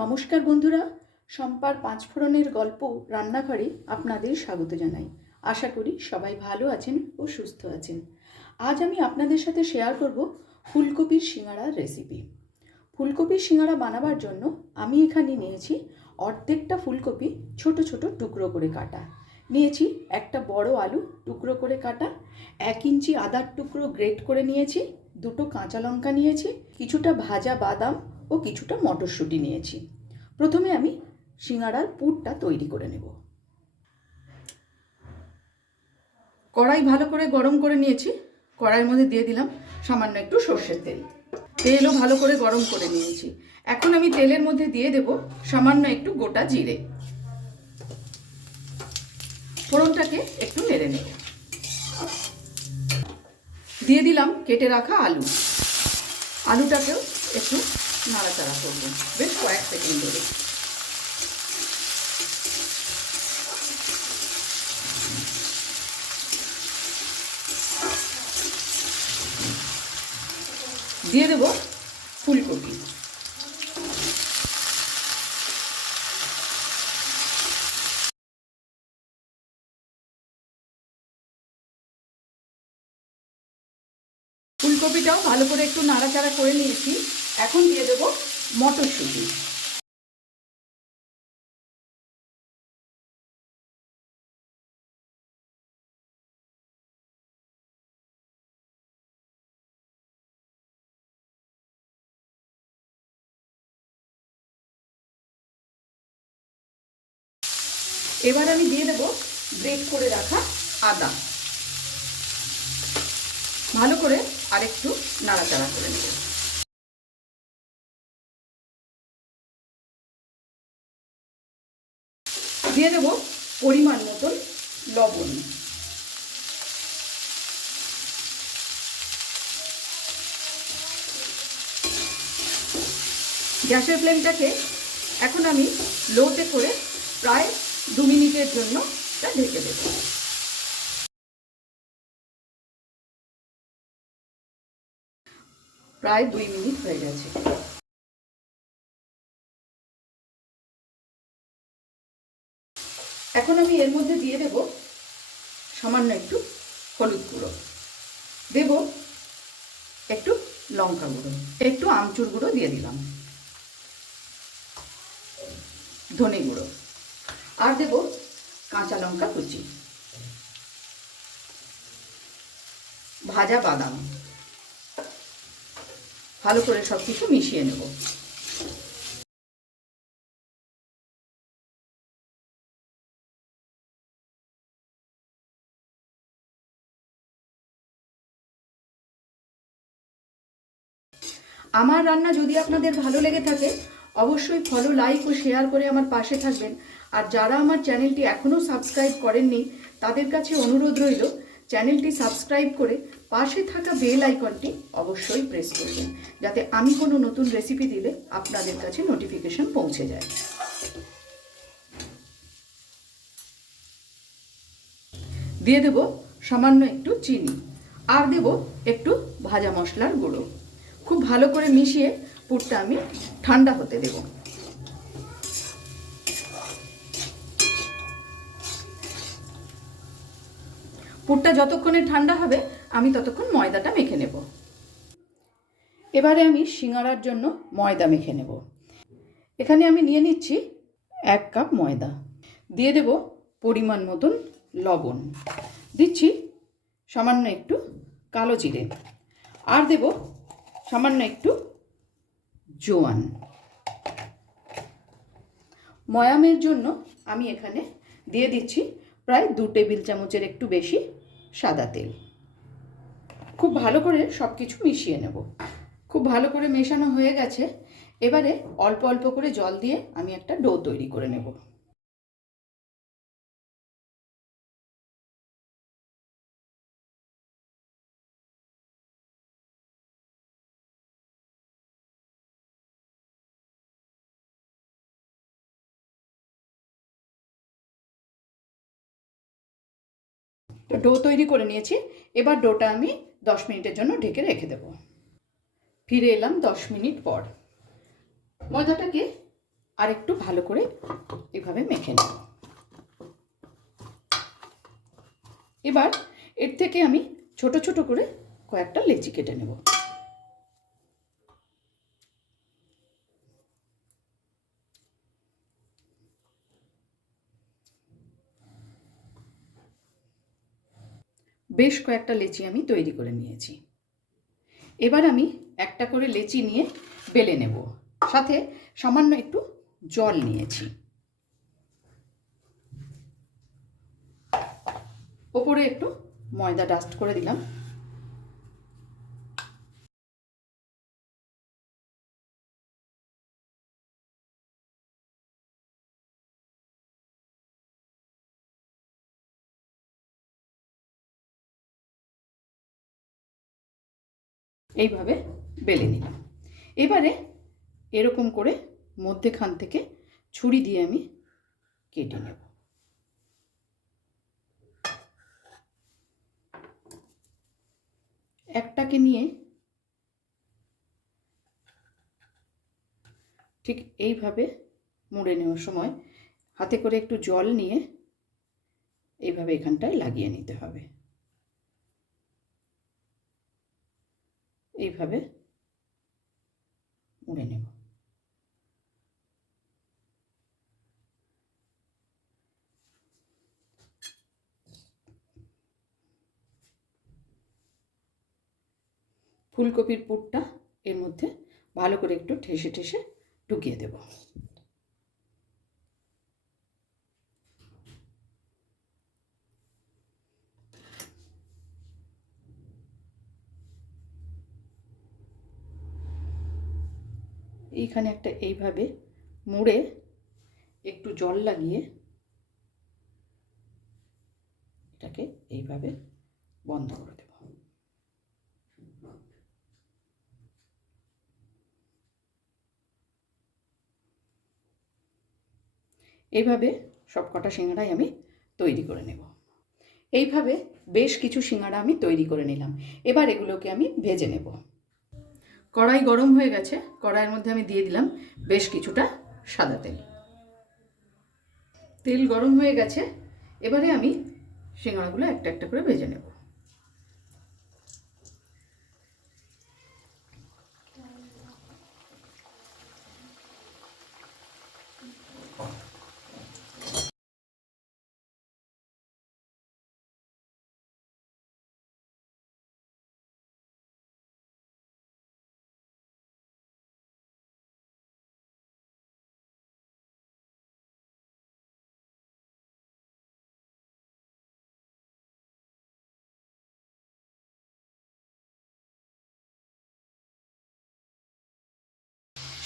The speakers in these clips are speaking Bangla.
নমস্কার বন্ধুরা, সম্পার পাঁচফোড়নের গল্প রান্নাঘরে আপনাদের স্বাগত জানাই। আশা করি সবাই ভালো আছেন ও সুস্থ আছেন। আজ আমি আপনাদের সাথে শেয়ার করব ফুলকপির সিঙ্গাড়ার রেসিপি ফুলকপির সিঙ্গাড়া বানাবার জন্য আমি এখানে নিয়েছি অর্ধেকটা ফুলকপি ছোট ছোট টুকরো করে কাটা। নিয়েছি একটা বড় আলু টুকরো করে কাটা, এক ইঞ্চি আদার টুকরো গ্রেট করে নিয়েছি, দুটো কাঁচা লঙ্কা নিয়েছি, কিছুটা ভাজা বাদাম ও কিছুটা মটরশুঁটি নিয়েছি। প্রথমে আমি সিঙ্গাড়ার পুরটা তৈরি করে নেব। কড়াই ভালো করে গরম করে নিয়েছি। কড়াইয়ের মধ্যে দিয়ে দিলাম সামান্য একটু সর্ষের তেল। তেলও ভালো করে গরম করে নিয়েছি। এখন আমি তেলের মধ্যে দিয়ে দেব সামান্য একটু গোটা জিরে। ফোড়নটাকে একটু নেড়ে নেব। দিয়ে দিলাম কেটে রাখা আলু। আলুটাকেও একটু নাড়াচাড়া করব। বেশ কয়েক সেকেন্ড ধরে দিয়ে দেব ফুলকপি। ফুলকপিটাও ভালো করে একটু নাড়াচাড়া করে নিয়েছি। এখন দিয়ে দেবো মটরশুঁটি। এবার আমি দিয়ে দেবো গ্রেট করে রাখা আদা। ভালো করে আরেকটু নাড়াচাড়া করে নেব। দিয়ে দেবো পরিমাণ মতন লবণ। গ্যাসের ফ্লেমটাকে এখন আমি লোতে করে প্রায় দু মিনিটের জন্য তা ঢেকে দেবো। প্রায় দুই মিনিট হয়ে গেছে। এখন আমি এর মধ্যে দিয়ে দেব সামান্য একটু হলুদ গুঁড়ো। দেব একটু লঙ্কা গুঁড়ো, একটু আমচুর গুঁড়ো দিয়ে দিলাম। ধনে গুঁড়ো। আর দেব কাঁচা লঙ্কা কুচি। ভাজা বাদাম। ভালো করে সব কিছু মিশিয়ে নেব। আমার রান্না যদি আপনাদের ভালো লেগে থাকে, অবশ্যই ফলো লাইক ও শেয়ার করে আমার পাশে থাকবেন। আর যারা আমার চ্যানেলটি এখনও সাবস্ক্রাইব করেননি, তাদের কাছে অনুরোধ রইল চ্যানেলটি সাবস্ক্রাইব করে পাশে থাকা বেল আইকনটি অবশ্যই প্রেস করবেন, যাতে আমি কোনো নতুন রেসিপি দিলে আপনাদের কাছে নোটিফিকেশন পৌঁছে যায়। দিয়ে দেব সামান্য একটু চিনি, আর দেব একটু ভাজা মশলার গুঁড়ো। খুব ভালো করে মিশিয়ে পুরটা আমি ঠান্ডা হতে দেব। পুরটা যতক্ষণে ঠান্ডা হবে, আমি ততক্ষণ ময়দাটা মেখে নেব। এবারে আমি সিঙ্গারার জন্য ময়দা মেখে নেব। এখানে আমি নিয়ে নিচ্ছি এক কাপ ময়দা। দিয়ে দেব পরিমাণ মতন লবণ। দিচ্ছি সামান্য একটু কালো জিরে। আর দেব সামান্য একটু জোয়ান। ময়ামের জন্য আমি এখানে দিয়ে দিচ্ছি প্রায় দু টেবিল চামচের একটু বেশি সাদা তেল। খুব ভালো করে সব কিছু মিশিয়ে নেব। খুব ভালো করে মেশানো হয়ে গেছে। এবারে অল্প অল্প করে জল দিয়ে আমি একটা ডো তৈরি করে নেব। তো ডো তৈরি করে নিয়েছি। এবার ডোটা আমি দশ মিনিটের জন্য ঢেকে রেখে দেব। ফিরে এলাম দশ মিনিট পর। ময়দাটাকে আর একটু ভালো করে এভাবে মেখে নেব। এবার এর থেকে আমি ছোট ছোট করে কয়েকটা লেচি কেটে নেব। বেশ কয়েকটা লেচি আমি তৈরি করে নিয়েছি। এবার আমি একটা করে লেচি নিয়ে বেলে নেব। সাথে সামান্য একটু জল নিয়েছি। ওপরে একটু ময়দা ডাস্ট করে দিলাম। এইভাবে বেলে নিলাম। এবারে এরকম করে মধ্যেখান থেকে ছুরি দিয়ে আমি কেটে নেব। একটাকে নিয়ে ঠিক এইভাবে মুড়ে নেওয়ার সময় হাতে করে একটু জল নিয়ে এইভাবে এখানটায় লাগিয়ে নিতে হবে। এইভাবে মুড়ে নেব। ফুলকপির পুরটা এর মধ্যে ভালো করে একটু ঠেসে ঠেসে ঢুকিয়ে দেব। এইখানে একটা এইভাবে মুড়ে একটু জল লাগিয়ে এটাকে এইভাবে বন্ধ করে দেব। এইভাবে সব কটা সিঙ্গাড়াই আমি তৈরি করে নেব। এইভাবে বেশ কিছু সিঙ্গাড়া আমি তৈরি করে নিলাম। এবার এগুলোকে আমি ভেজে নেব। কড়াই গরম হয়ে গেছে, কড়াইয়ের মধ্যে আমি দিয়ে দিলাম বেশ কিছুটা সাদা তেল। তেল গরম হয়ে গেছে, এবারে আমি সিঙ্গাড়াগুলো একটা একটা করে ভেজে নেব।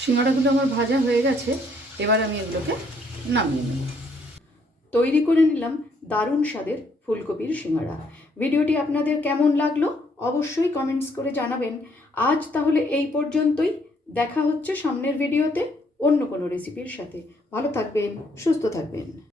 সিঙ্গাড়াগুলো আমার ভাজা হয়ে গেছে, এবার আমি এগুলোকে নামিয়ে নেব। তৈরি করে নিলাম দারুণ স্বাদের ফুলকপির সিঙ্গাড়া ভিডিওটি আপনাদের কেমন লাগল অবশ্যই কমেন্টস করে জানাবেন। আজ তাহলে এই পর্যন্তই। দেখা হচ্ছে সামনের ভিডিওতে অন্য কোনো রেসিপির সাথে। ভালো থাকবেন, সুস্থ থাকবেন।